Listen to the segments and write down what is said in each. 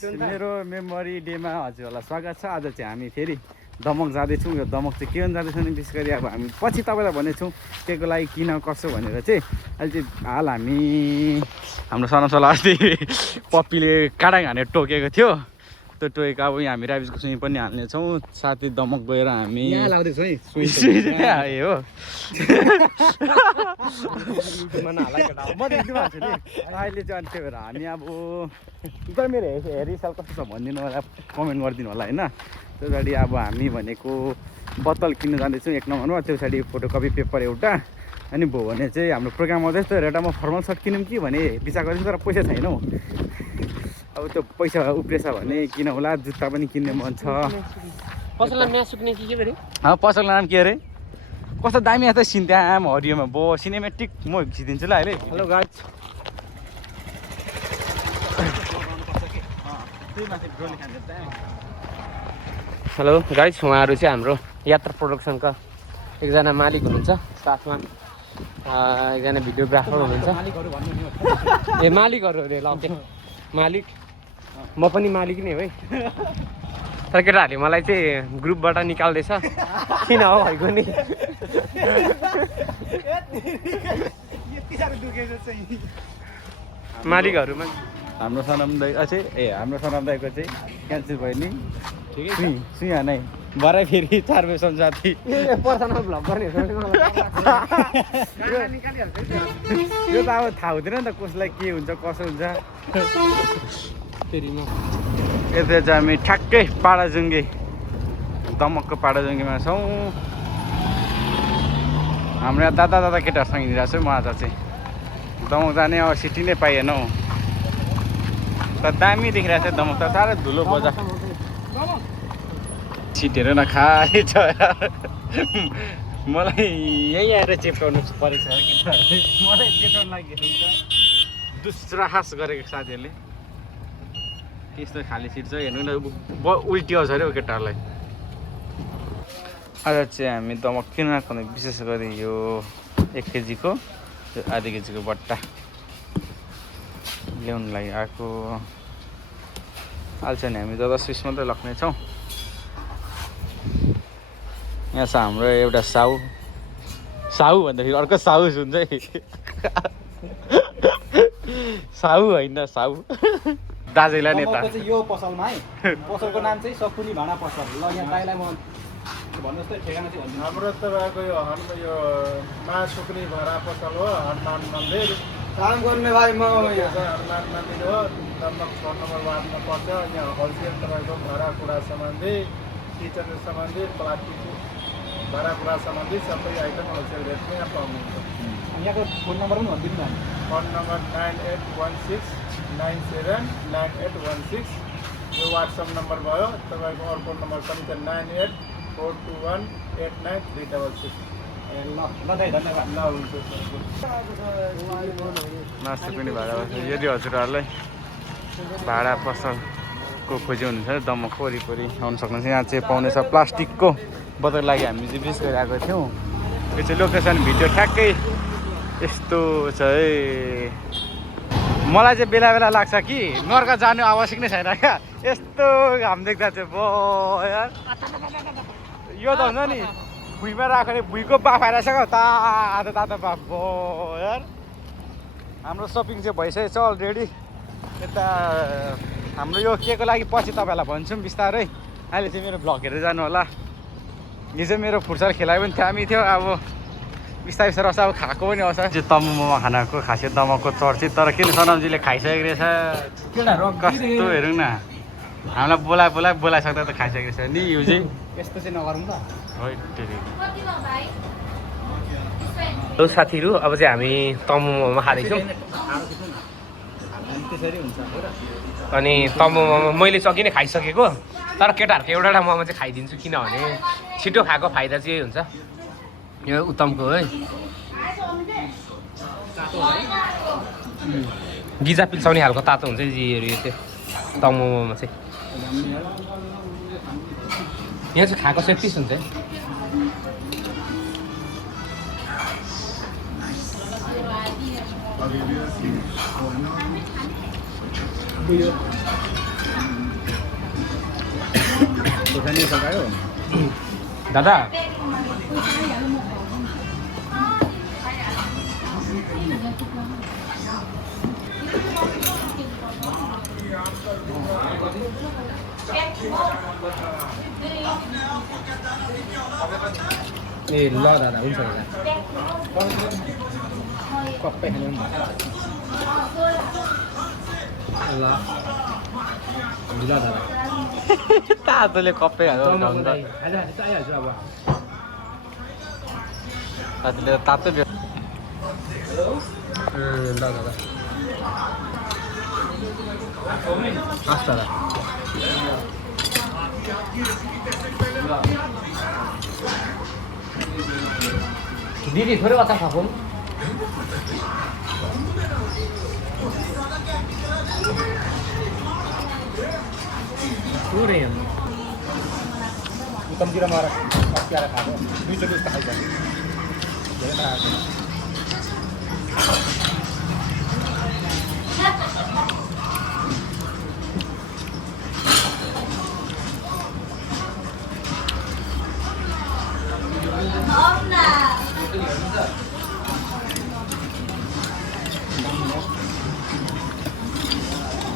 मेरो मेमोरी डेमा हजुरहरूलाई स्वागत छ। आज चाहिँ हामी फेरि दमक जाँदैछौँ। यो दमक चाहिँ किन जाँदैछ भने विशेष गरी अब हामी पछि तपाईँलाई भनेछौँ के को लागि किन कसो भनेर चाहिँ। अहिले चाहिँ हाल हामी हाम्रो सनासला अस्ति पप्पीले काँडा घाने टोकेको थियो। त्यो टोकेको अब हामी राबिजको सुई पनि हाल्नेछौँ। साथै दमक गएर हामी लाउँदैछौँ है सुई आयो हो। अहिले चाहिँ अनि त्यही भएर हामी अब तपाईँ मेरो हेरिसाल कस्तो छ भनिदिनु होला, कमेन्ट गरिदिनु होला होइन। त्यो पछाडि अब हामी भनेको बोतल किन्नु जाँदैछौँ 1 नम्बरमा। त्यो पछाडि फोटोकपी पेपर एउटा अनि भयो भने चाहिँ हाम्रो प्रोग्राम आउँदैछ। त्यो एउटा म फर्मल सर्ट किनौँ कि भने विचार गरेको तर पैसा छैन हौ। अब त्यो पैसा उब्रेछ भने किन होला, जुत्ता पनि किन्ने मन छ। पसलमा म्याच सुक्ने के भने पसलको नाम के अरे, कस्तो दामी छ सिन्ट्याम हरियोमा बो सिनेमेटिक। म खिचिदिन्छु ल अहिले। हेलो गाइज, हेलो गाइज, उहाँहरू चाहिँ हाम्रो यात्रा प्रोडक्सनका एकजना मालिक हुनुहुन्छ, साथमा एकजना भिडियोग्राफर हुनुहुन्छ। ए मालिकहरू अरे ल ओके मालिक, म पनि मालिक नै हो है। तर केटाहरूले मलाई चाहिँ ग्रुपबाट निकाल्दैछ किन हो भएको नि। मालिकहरूमा हाम्रो सनम दाइ चाहिँ हाम्रो सनम दाइको चाहिँ क्यान्सल भयो नि। ठिकै सुई नै भरे फेरि 4 बजेसम्म साथी पर्सनल भ्लग गर्ने यो त अब थाहा हुँदैन नि त कसलाई के हुन्छ कसो हुन्छ। फेरि म यता चाहिँ हामी ठ्याक्कै पाडाजुङ्गे दमकको पाडाजुङ्गेमा छौँ। हाम्रो यहाँ दादा केटाहरूसँग हिँडिरहेको छु म आज चाहिँ। दमक जाने अब सिटी नै पाइएन हौ। तर दामी देखिरहेको छ दमक त, साह्रै धुलो बजा सिटहरू नखाए छ। मलाई यहीँ आएर चेप्टाउनु परेको छ केटाहरूले, मलाई चेप्टाउनु लागिरहेको हुन्छ। दुस्साहस गरेको साथीहरूले त्यस्तो खाली सिट छ हेर्नु न, उल्टी आउँछ अरे केटाहरूलाई। आज चाहिँ हामी दमक किन आएको भने विशेष गरी यो 1 केजीको यो आधा केजीको बट्टा ल्याउनु लागि आएको। अहिले चाहिँ हामी 10 पिस मात्रै लग्नेछौँ। यहाँ छ हाम्रो एउटा साउ भन्दाखेरि अर्को साउ हुन्छ है। साउ होइन साउ दाजुलाई नेता यो पसलमा है, पसलको नाम चाहिँ सकुनी भाँडा पसल। ल यहाँ दाइलाई म भन्नुहोस् त ठेगाना चाहिँ भन्दिनु। हाम्रो तपाईँको यो मासुक्री भाँडा पसल हो, हनुमान मन्दिर। काम गर्ने भाइ म हनुमान मन्दिर हो, दमक 6 नम्बर वार्डमा पर्छ। यहाँ होलसेल तपाईँको भाँडाकुँडा सम्बन्धी, किचन सम्बन्धी, प्लास्टिकको भाँडाकुँडा सम्बन्धी सबै आइटम होलसेल रेटमा यहाँ पाउनुहुन्छ। यहाँको फोन नम्बर पनि भनिदिनु न। Phone number 9816979816। यो वाट्सएप नम्बर भयो। तपाईँको अर्को नम्बर पनि छ 9842189366। ए ल दाइ धन्यवाद। ल हुन्छ मासु पनि भाडा पर्छ। यदि हजुरहरूलाई भाडा पसलको खोजी हुनुहुन्छ दमकको वरिपरि आउनु सक्नुहुन्छ। यहाँ चाहिँ पाउनेछ प्लास्टिकको बोतल लागि हामी चाहिँ विशेष गरी आएको थियौँ। यो चाहिँ लोकेसन भिडियो ठ्याक्कै यस्तो छ है। मलाई चाहिँ बेला बेला लाग्छ कि नर्का जानु आवश्यक नै छैन क्या, यस्तो घाम देख्दा चाहिँ भयो यार। यो त हुन्छ नि भुइँमा राख्यो भने भुइँको बाफ आइरहेछ क्या, तातो तातो बाफ भयो यार। हाम्रो सपिङ चाहिँ भइसकेको छ अलरेडी। यता हाम्रो यो के को लागि पछि तपाईँलाई भन्छु बिस्तारै। अहिले चाहिँ मेरो भ्लग हेरेर जानु होला। हिजो मेरो फुर्सद खेलाइ पनि थामी थियो। अब बिस्तारै बिस्तारै अब खाएको पनि आउँछ। चाहिँ तम्बु मोमो खानाको खासियत दमकको चर्चित। तर किन सनमजीले खाइसकेको रहेछ कस्तो हेरौँ न, हामीलाई बोलाइसक्दा त खाइसकेको रहेछ नि। यो चाहिँ यस्तो चाहिँ नगरौँ ल। हेलो साथीहरू, अब चाहिँ हामी तम्बु मोमो खाँदैछौँ। अनि तम्बु मोमो मैले अघि नै खाइसकेको, तर केटाहरूको एउटा मोमो चाहिँ खाइदिन्छु किनभने छिटो खाएको फाइदा चाहिँ यही हुन्छ। यो उत्तमको है गिजा पिल्साउने खालको तातो हुन्छ जीहरू। यो चाहिँ तम्बु मोमो चाहिँ यहाँ चाहिँ खाएको 36 हुन्छ है। खोर्सानी सकायो दादा ए ल दादा हुन्छ दादा कप्पै खानु ल ल दादा तातोले कप्पै हाल्छ आज आइहाल्छु अब तातोले तातो ल दादा हस् दादा दिदी थोरै अचार खाऊ पुरै उतमतिर मर कप्प्याएर खाएको दुईचोटि जस्तो खाइसक्यो धेरै त खाएको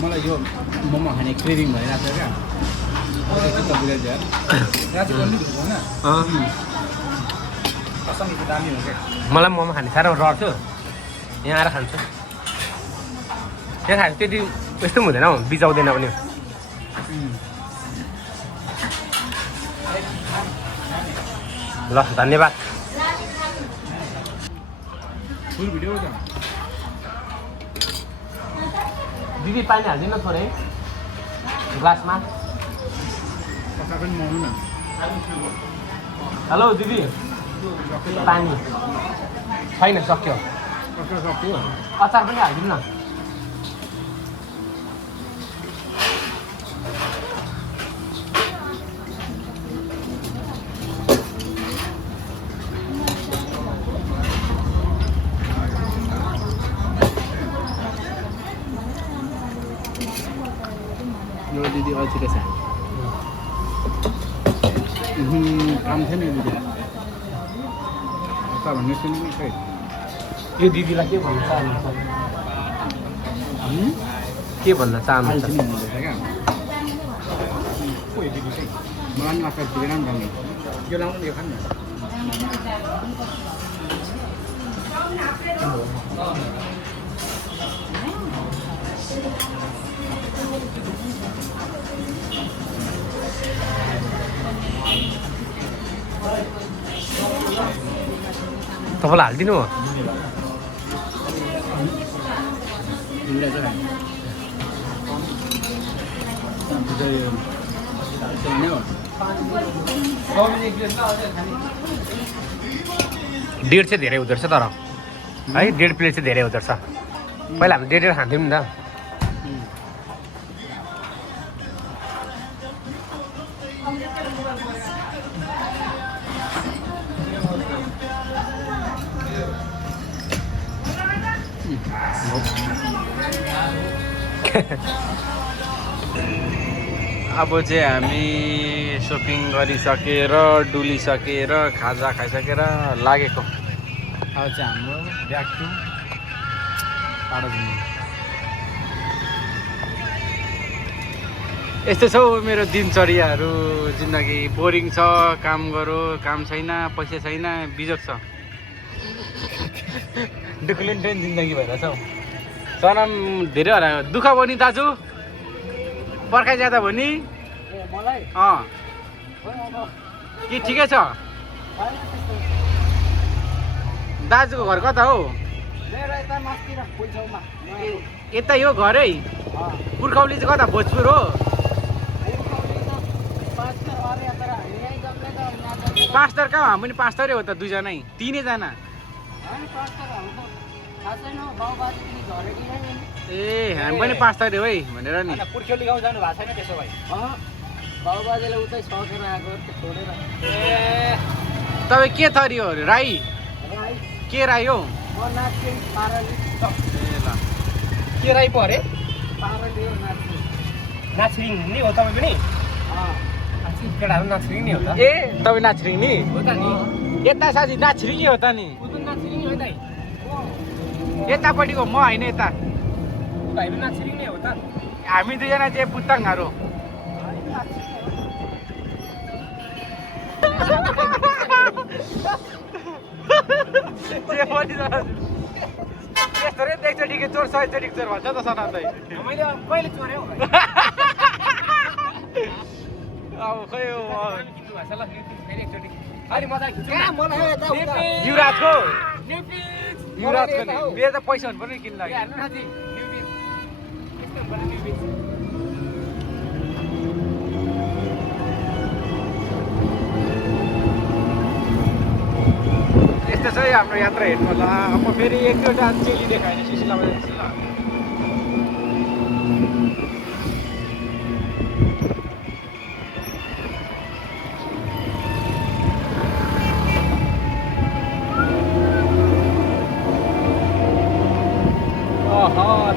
मलाई यो मोमो खाने क्रेभिङ भइरहेको छ क्या चित्त बुझाइदियो यार राति पनि ढुक्छ होइन कसम यो दामी हो क्या मलाई मोमो खाने साह्रो रहर थियो यहाँ आएर खान्छु यहाँ खायो त्यति यस्तो पनि हुँदैन हौ बिचाउँदैन पनि ल धन्यवाद फुल भिडियो त दिदी पानी हालिदिनु न थोरै ग्लासमा कता पनि मगाउनु न हेलो दिदी पानी छैन सक्यो कस्तो सक्यो अचार पनि हालिदिनु न यो दिदी अल्छी रहेछ काम थियो नि दिदी त भन्ने सुन्नु खै यो दिदीलाई के भन्न चाहनुहुन्छ के भन्न चाहनुहुन्छ अल्छी नै हुँदैछ क्या खोइ दिदी चाहिँ मलाई पनि लाग्छ दिदी राम्रो भन्ने यो लाउनु नि यो खानु न तपाईँलाई हालिदिनु हो दिदीलाई चाहिँ डेढ चाहिँ धेरै हुँदो रहेछ तर है 1.5 प्लेट चाहिँ धेरै हुँदो रहेछ पहिला हामी 1.5 खान्थ्यौँ नि त अब चाहिँ हामी सपिङ गरिसकेर डुलिसकेर खाजा खाइसकेर लागेको अब चाहिँ हाम्रो ब्याक टु टाढो घुम्नु यस्तो छ हौ मेरो दिनचर्याहरू जिन्दगी बोरिङ छ काम गरौँ काम छैन पैसा छैन बिजोग छ डुकुलेन्टेन जिन्दगी भइरहेछ हौ सनम धेरै हरायो दुःख भयो नि दाजु पर्खाइ जाँदा भयो नि के ठिकै छ दाजुको घर कता हो यता यो घरै पुर्खौली चाहिँ कता भोजपुर हो पाँचतर कहाँ हामी पनि पाँचतरै हो त दुईजनै तिनैजना ए हामी पनि पाँचतरै हो है भनेर नि पुर्ख्यौली गाउँ जानु भएको छैन त्यसो भए बाबुबाजेले उतै सकेर आएको छोडेर तपाईँ के थरी हो राई के राई हो म नाच्ने पाराली ए ल के राई पो अरे पाराली हो नाच्ने नाछिरिङ नि हो तपाईँ पनि केटाहरू नाचिने हो त ए तपाईँ नाचिरिङ नि हो त नि यता साथी नाचिरिङ हो त नि नाचिने हो त यतापट्टिको म होइन यता भाइले नाचिने हो त हामी दुईजना चाहिँ पुत्ताङहरू यस्तो रे एकचोटिको चोर 100 चोटिको चोर भन्छ त सनातै मैले कहिले चोर्यो अब खै किन्नु भएको छ ल फेरि एकचोटि अलि मजा खिच्नु युवराजको युवराजको नि मेरो त पैसा हुनु पर्यो किन्न लागि हेर्नु साथी यस्तो पर्यो न्यू यस्तो छ है हाम्रो यात्रा हेर्नु होला अब फेरि एक दुईवटा चेली देखाएँ नि सिलसिलामा जान्छु ल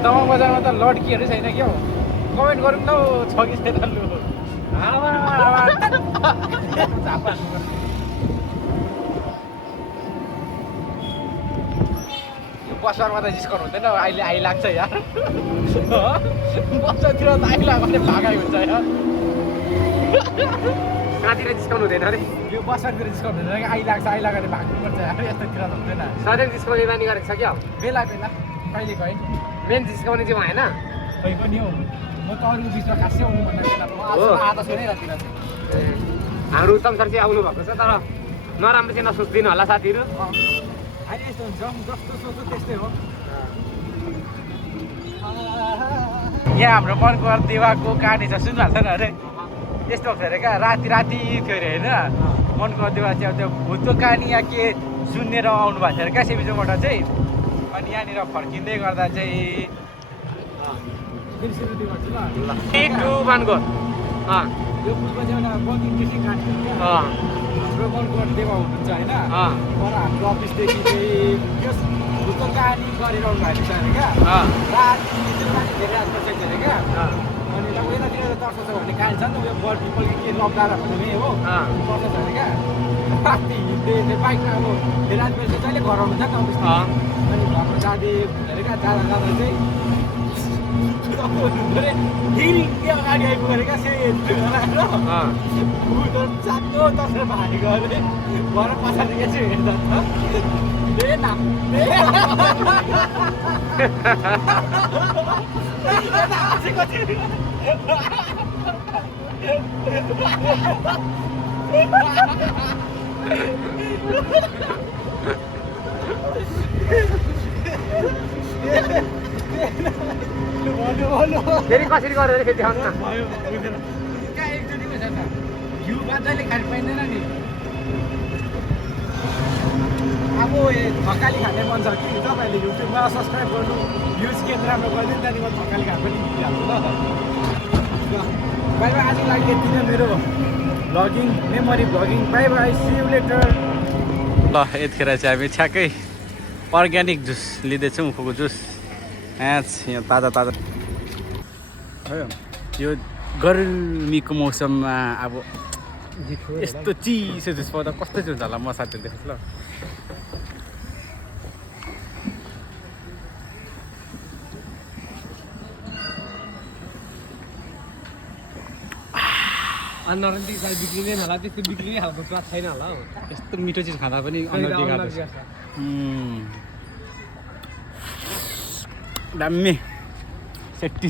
दमा बजारमा त लड्कीहरू छैन क्या हो कमेन्ट गरौँ न हौ छ कि छैन लु झापा यो बसमा त जिस्काउनु हुँदैन अहिले आइलाग्छ यार बसतिर त आइलाग्यो भने भागाइ हुन्छ यार कहाँतिर डिस्काउन्ट हुँदैन अरे यो बसतिर जिस्काउनु हुँदैन कि आइलाग्छ भने भाग्नुपर्छ यार यस्तोतिर त हुँदैन सधैँ डिस्काउने बानी गरेको छ क्या बेला बेला कहिले कहीँ मेन डिस्काउने चाहिँ भएन खै पनि हौ म त अरूको बिचमा खासै आउनु भन्दा बेला आधा छैन रातिर चाहिँ हाम्रो उत्तम सर चाहिँ आउनु भएको छ तर नराम्रो चाहिँ नसोच्दिनु होला साथीहरू अहिले यस्तो हुन्छ जस्तो सोच्छु त्यस्तै हो यहाँ हाम्रो मनको देवाको कहानी छ सुन्नुभएको छैन अरे यस्तो भएको अरे क्या राति थियो अरे होइन मनको देवा चाहिँ अब त्यो भूतको कहानी या के सुनेर आउनु भएको थियो अरे क्या सेबिजोबाट चाहिँ अनि यहाँनिर फर्किँदै गर्दा चाहिँ मानको यो पुलको चाहिँ एउटा बहुत इन्ट्रेस्टिङ कहानी हो क्या हाम्रो मनको देवा हुनुहुन्छ होइन तर हाम्रो अफिसदेखि चाहिँ यस भूतको कहानी गरेर आउनु भएको छ अरे क्या राति धेरै रात बसेको छ अरे क्या अनि अब यतातिर तर्स छ भन्ने कहानी छ नि त यो बल पिपल के लकडाउन भन्ने हो तर्स छ अरे क्या राति हिँड्दै बाइकमा अब धेरै रात बसेर जहिले घर आउनु छ नि अफिसमा अनि घरमा जाँदै अरे क्या जाँदा चाहिँ फेरि त्यो अगाडि आइपुगेर क्या चाँडो तर्सेर भागेको अरे घर पछाडि के चाहिँ हेर्दा फेरि कसरी गरेर फेरि देखाउनु न कहाँ एकचोटि पो छ त घिउ बाजाले खानु पाइँदैन नि अब थकाली खाने मन छ कि तपाईँहरूले युट्युबमा सब्सक्राइब गर्नु भ्युज के राम्रो गरिदिनु त्यहाँदेखि म थकाली खानु पनि दिइहाल्छु ल बाई बाई आजको लागि यति नै मेरो vlogging memory vlogging bye bye see you later ल यतिखेर चाहिँ हामी ठ्याक्कै अर्ग्यानिक जुस लिँदैछौँ उखुको जुस यहाँ ताजा ताजा यो गर्मीको मौसममा अब यस्तो चिसो जुस पाउँदा कस्तो चाहिँ हुन्छ होला म साथीहरू देख्छु ल नरन्टी सायद बिग्रिँदैन होला त्यस्तो बिग्रिने खालको स्वाद छैन होला हौ यस्तो मिठो चिज खाँदा पनि अनर्टी खाँदैछ दामी 76